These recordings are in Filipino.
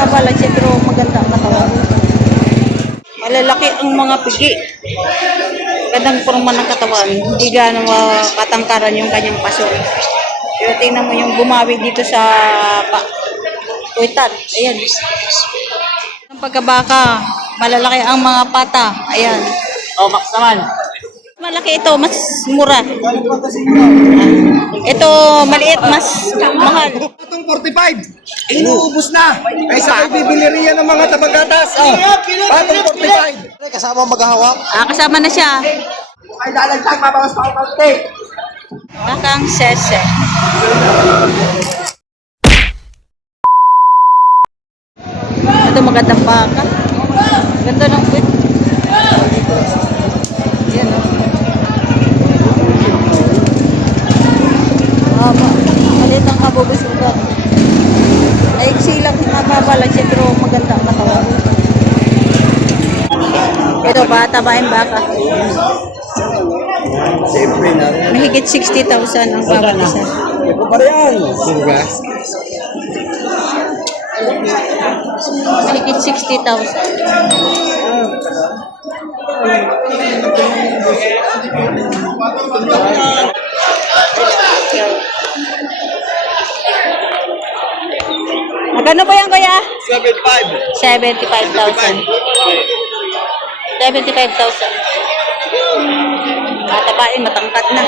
mababa lang siya pero maganda ang katawan. Malalaki ang mga pigi. Gandang forma ng katawan. Hindi gano'ng katangkaran yung kanyang paso. Pero tingnan mo yung bumawi dito sa puwitan. Ayan. Ang pagkabaka, malalaki ang mga pata. Ayan. Oh, Max naman. Malaki ito, mas mura. Ito, maliit, mas mahal. Itong 45, inuubos na. Kaysa kayo bibili riyan ng mga tabagatas. Oh, patong 45. Kasama maghahawak. Kasama na siya. Ay, lalagtag, mabawas pa ako kaunti. Bakang sese. Ito magandang baka. Ganda ng puwit. Yan o. Malit ang kabubusugan. Naiksi lang, mababa lang siya pero maganda ang katawan. Ito bata ba yung baka? Siyempre na. Mahigit 60,000 ang bawat isa. Ito pa rin. Sirga. Mahigit 60,000. Magkano ba yan, kuya? 75. 75,000. 75,000. Matabain, matangkad na.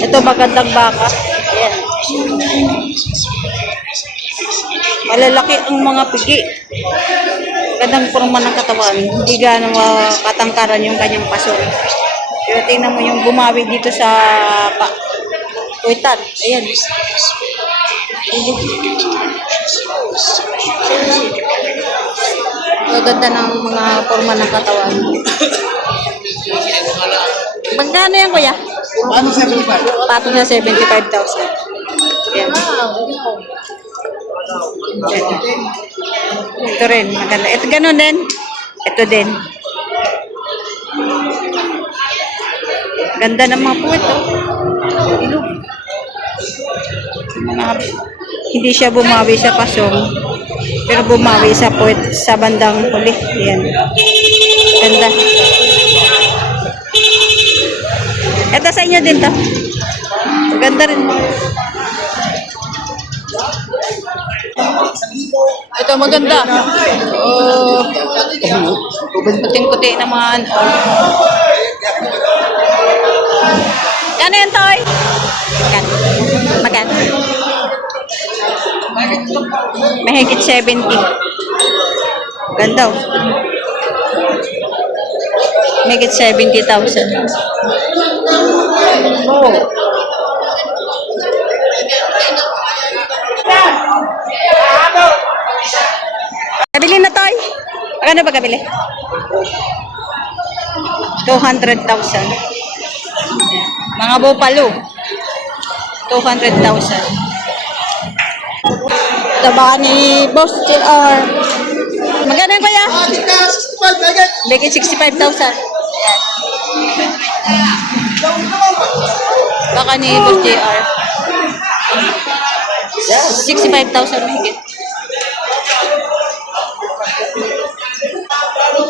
Ito magandang baka. Ayan. Malalaki ang mga pigi. Gandang forma ng katawan. Hindi gano'ng katangkaran yung kanyang paso. Pero tingnan mo yung bumawi dito sa puwitan. Ayan. Maganda ng mga forma ng katawan. Magkano yan, kuya? Ano 75? Patong sa 75,000. Ayan. Ito rin, maganda. Ito ganun din. Ito din. Ganda ng mga puwit, oh. Ilog. Hindi siya bumawi sa pasong, pero bumawi sa puwit sa bandang huli. Ayan. Ganda. Ito sa inyo din to. Ganda rin. Ito maganda. Oh, puting-puti naman. Ano yan, Toy? Magkano? Mahigit 70. Ganda, oh. Mahigit 70,000. Oh. Kabili na, Toy. Magkano ba kabili? 200,000. Mga bupalo. 200,000. Ito baka ni Boss JR. Magkano yun, kuya? Bigay 65,000. Baka ni Boss JR. 65,000 mahigit.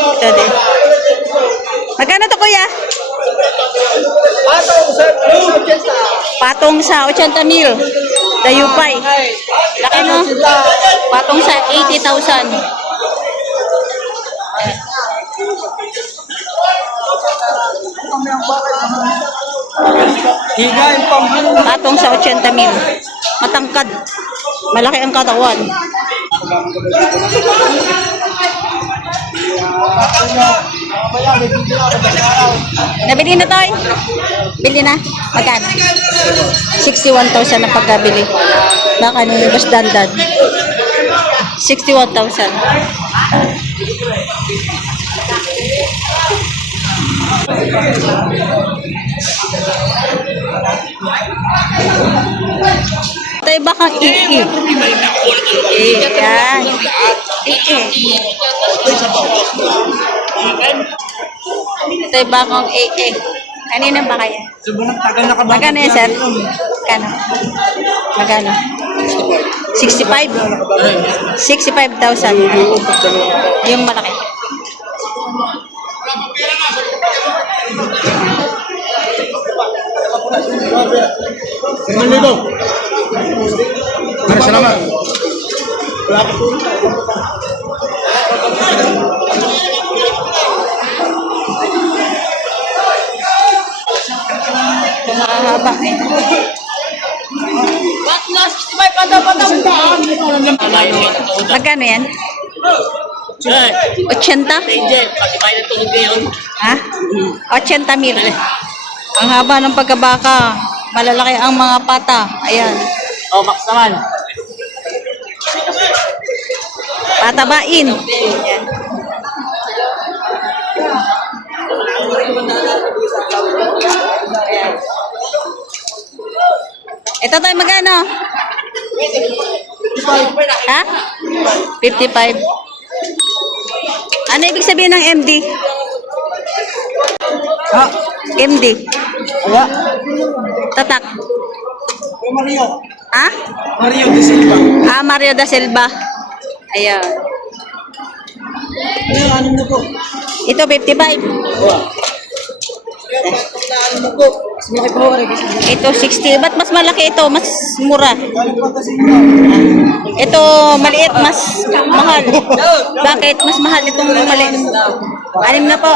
Ito din. Magkano to, kuya? Patong sa 80,000. Dayupay. Laki, no? Patong sa 80,000. Patong sa 80,000. Matangkad. Malaki ang katawan. Nabili na, Toy? Bili na? Magkano? 61,000 na pagkabili. Baka ni Boss Dandan. 61,000. Ito yung bakang iki. Yan. Iki. Ito yung bakong AA. Kanina ba kaya? Sobrang tagal na kababa. Magkano yan, sir? Magkano? Magkano? 65? 65,000. Yung malaki. Salamat. Ito mahaba eh. Magkano yan? 80? Ha? 80 mil. Ang haba ng pagkabaka. Malalaki ang mga pata. Ayan. Oh, Max naman. Patabain. Ayan. Ayan. Ito tayo magkano? Ha? 55. Ano ibig sabihin ng MD? Ha? MD. Wala. Tatak. Mario. Ha? Mario de Silva. Ah, Mario da Silva. Ayan. Ano na po? Ito 55. Ano na po? Mas po rin kasi. Ito 60. Ba't mas malaki ito? Mas mura. Galing po kasi ito. Ito maliit, mas mahal. Bakit? Mas mahal itong maliit. 6 na po.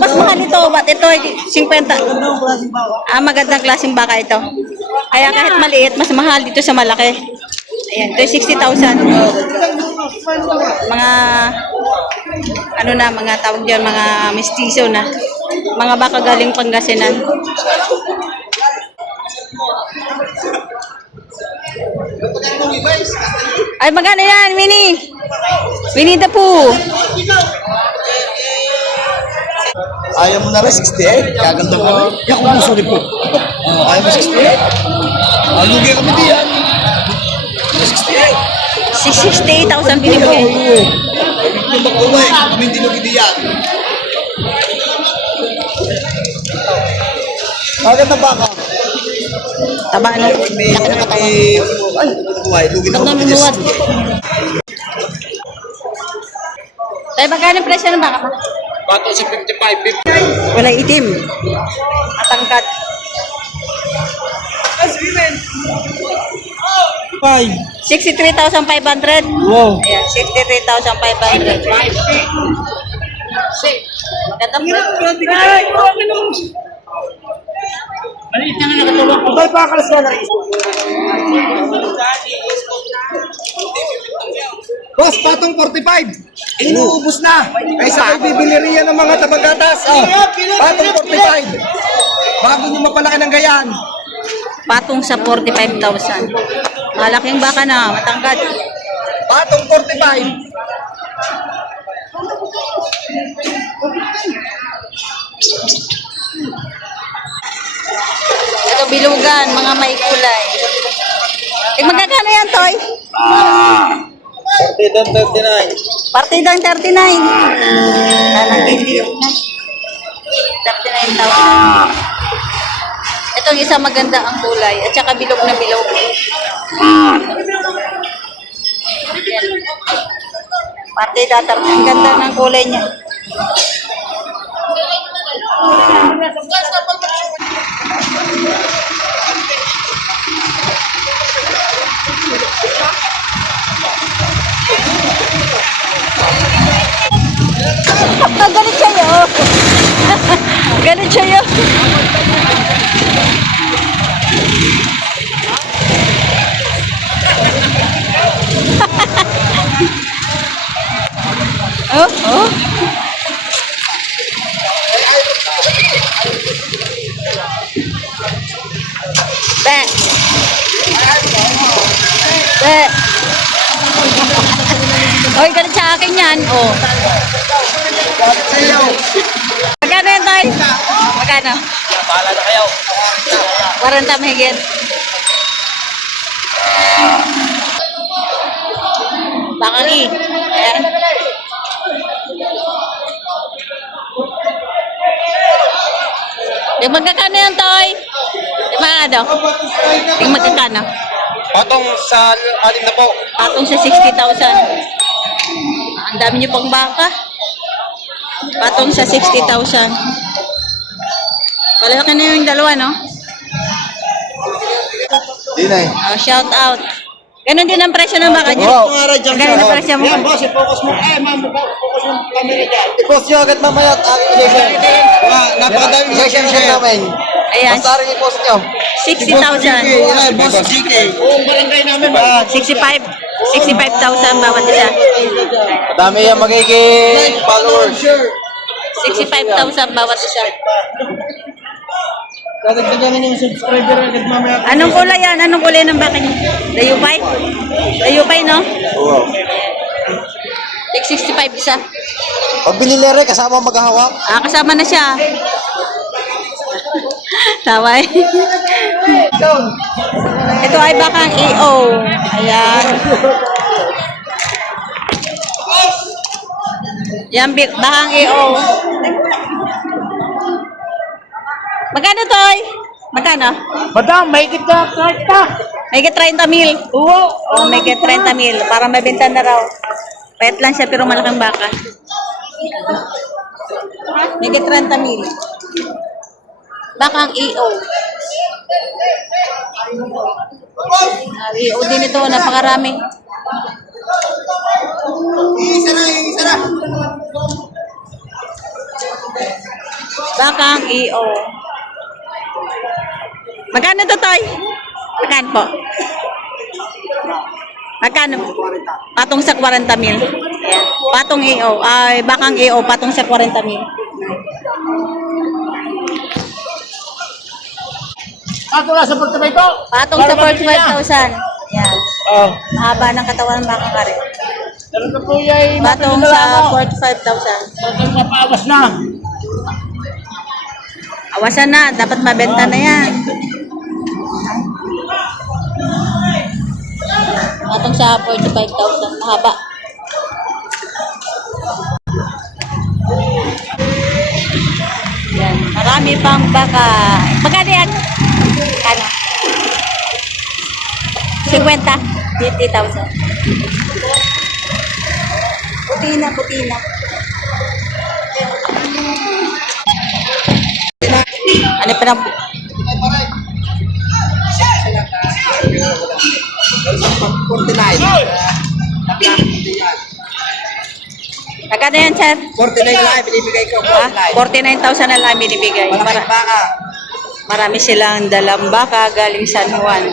Mas mahal ito. Ba't ito ay 50? Ano ang klaseng bawa? Ah, magandang klaseng baka ito. Kaya kahit maliit, mas mahal dito sa malaki. Ayan, ito 60,000. Mga, ano na, mga tawag dyan, mga mestizo na. Mga baka galing Pangasinan. Ay, magkano yan, Winnie? Winnie the Pooh. Ayaw mo na rin, 68. Kaganda ka rin. Yak mo gusto rin po. Ayaw mo 68? Lugi kami diyan. 68. 68,000 binibigay. Yung mag-uwi, kami hindi lugi diyan. Kaganda ba ka? Taba na. May Laki na katawan. ay, buhay, lugi na Ito kami luluwad. Tayo, magkano yung presyo ng baka pa? Bato si 55. Wala itim. Matangkad. 63,500. Wow. Ayan, 63,500. Magandang Maliit na nga nakatulog ko. Ay, pakalas ka na rin. Boss, patong 45. Inuubos na. Kaysa kayo bibili riyan ng mga tabagatas. Oh, patong 45. Bago nyo mapalaki ng gayan. patong sa 45,000. Malaking baka na, matangkad. Patong 45. Ito bilugan, mga may kulay. Magkakano yan, Toy? Partidang 39. Tanang hindi. 39,000. Itong isa maganda ang kulay at saka bilog na bilog. Yan. Partida, ang ganda ng kulay niya. Galit sa'yo. Galit sa'yo. Oh, oh. Be. Be. Oy, galit sa akin yan. Oh. Magkano yan, Toy? Magkano? Bahala na kayo. 40 mahigit. Bakali. Ayan. Yung magkakano yung toy? Yung mga ano? Yung magkakano? Patong sa 6 na po. Patong sa 60,000. Ang dami niyo pang baka. Patong sa 60,000. Malaki na yung dalawa, no? Di na eh. Oh, shout out. Ganon din ang presyo ng baka niyo. Wow. Ganon ang presyo mo. Yan, boss, i-focus mo. Ma'am, focus mo camera dyan. I-post nyo agad mamaya at aking i-share. Napakadami i-share namin. Ayan, Basta rin i-post nyo. 60,000. Yan, boss GK. Buong barangay namin. 65,000 bawat isa. Madami yan magiging followers. 65,000 bawat isa. Dadagdagan yung subscriber agad mamaya. Anong kulay yan? Anong kulay ng baka niyo? Dayupay? Dayupay, no? Oo. Tig 65 isa. Pag binilere, kasama maghahawak. Ah, kasama na siya. Taway. Ito ay bakang EO. Ayan. Yan, bakang EO. Magkano, Toy? Magkano? Madam, may kita karta. May get 30 mil. Oo. Oh, may get 30 mil. Para mabenta na raw. Payat lang siya pero malaking baka. May get 30 mil. Bakang EO. EO din ito. Napakarami. Isa na. Bakang EO. Magkano to, Toy? Magkano po? Magkano? Patong sa 40 mil. Ayan. Patong EO. Ay, bakang EO. Patong sa 40 mil. Ato na sa pagtabay ko. Patong sa 45,000. Yan. Oh. Mahaba ng katawan ng baka ka rin. Dalam na po yay. Patong sa 45,000. Patong na paawas na. Awasan na. Dapat mabenta na yan. Patong sa 45,000. Mahaba. Yan. Marami pang baka. Magkano yan? Ano? 50? 50,000. Puti na. Ano pa ng... Magkano yan, sir? 49 na lang binibigay ko. Ah, 49,000 na lang binibigay. Malaking baka. Marami silang dalang baka galing San Juan.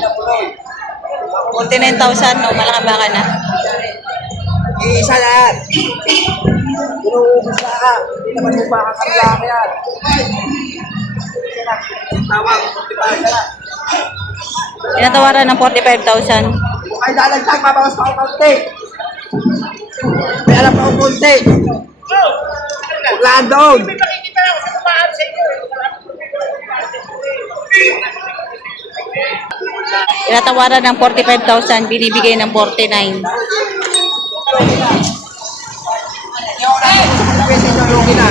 49,000, no? Malaking baka na. Iisa yan. Inuubos na ka. Hindi naman yung baka kang laki yan. Tawag, 45 na. Tinatawaran ng 45,000. Kung kayo lalagtag, mabawas pa ako kaunti. May alam pa ako kaunti. Huwag doon. Tinatawaran ng 45,000, binibigay ng 49. Pwede nyo lugi na.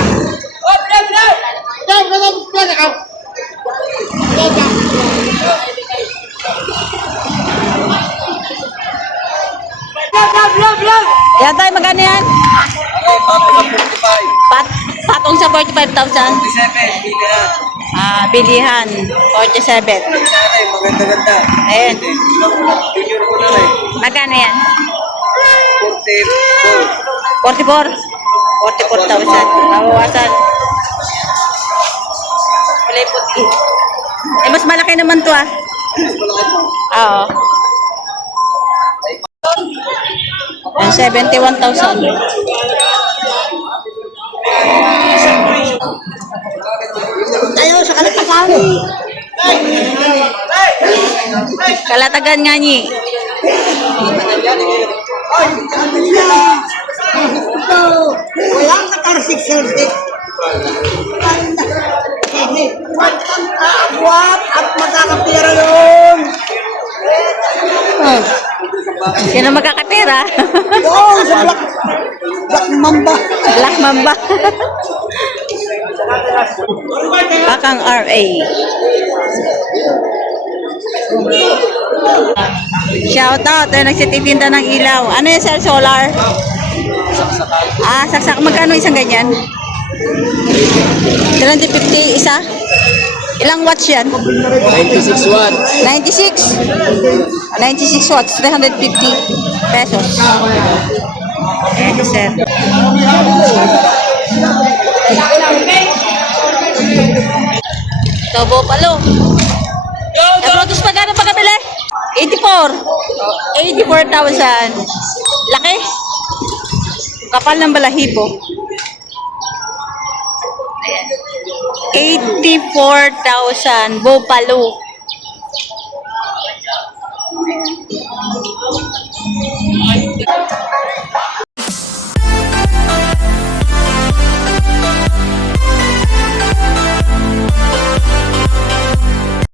Yan tayo, magkano yan? Okay, papo sa 45. Patong sa 45,000. 47, hindi ka na. Bilihan, 47. Sana maganda-ganda. Ayan. Junior ko na eh. Magkano yan? 44. 44,000. Mabawasan. Kulay puti. Eh, mas malaki naman to, ah. Oo. Yan, 71,000. Tayo sa kalatakan. Kalatagan nga ni. Walang nakarsik service. Agwat at magkakapira yun. Sino magkakatira? Oo, sa Black Mamba. Black Mamba. Bakang RA. Shout out, nagsititinda ng ilaw. Ano yan, sir? Solar? Saksak. Magkano isang ganyan? 350 isa? Ilang watts yan? 96 watts. 96? 96 watts, 350 pesos. Ayan, sir. Tobo palo. Sa produce magkano pagkabili? 84. 84,000. Laki. Kapal ng balahibo. 84,000. Bopalo.